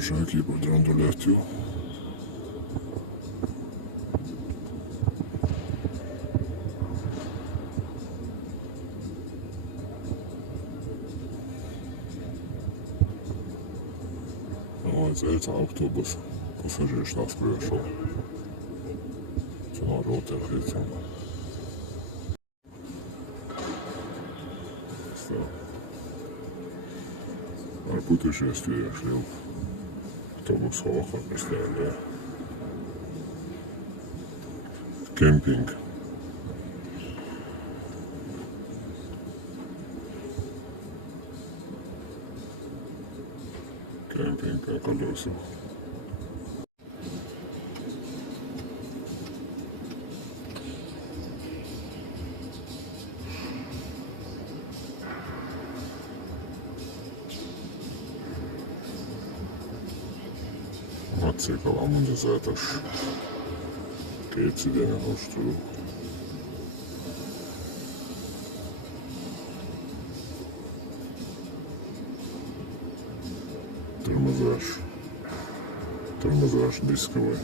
Aşağıki quadrandoletto. Ovo je zeca autobus, pasažierstaats priekšā. Caur rotaļlietām. Tā. Ar putušies tieši jau autobus halakamistāļā. Kemping. Kemping kā kolosā. Отсекал амунизатор. Keitsi denostelu. Тормозаж дисковый.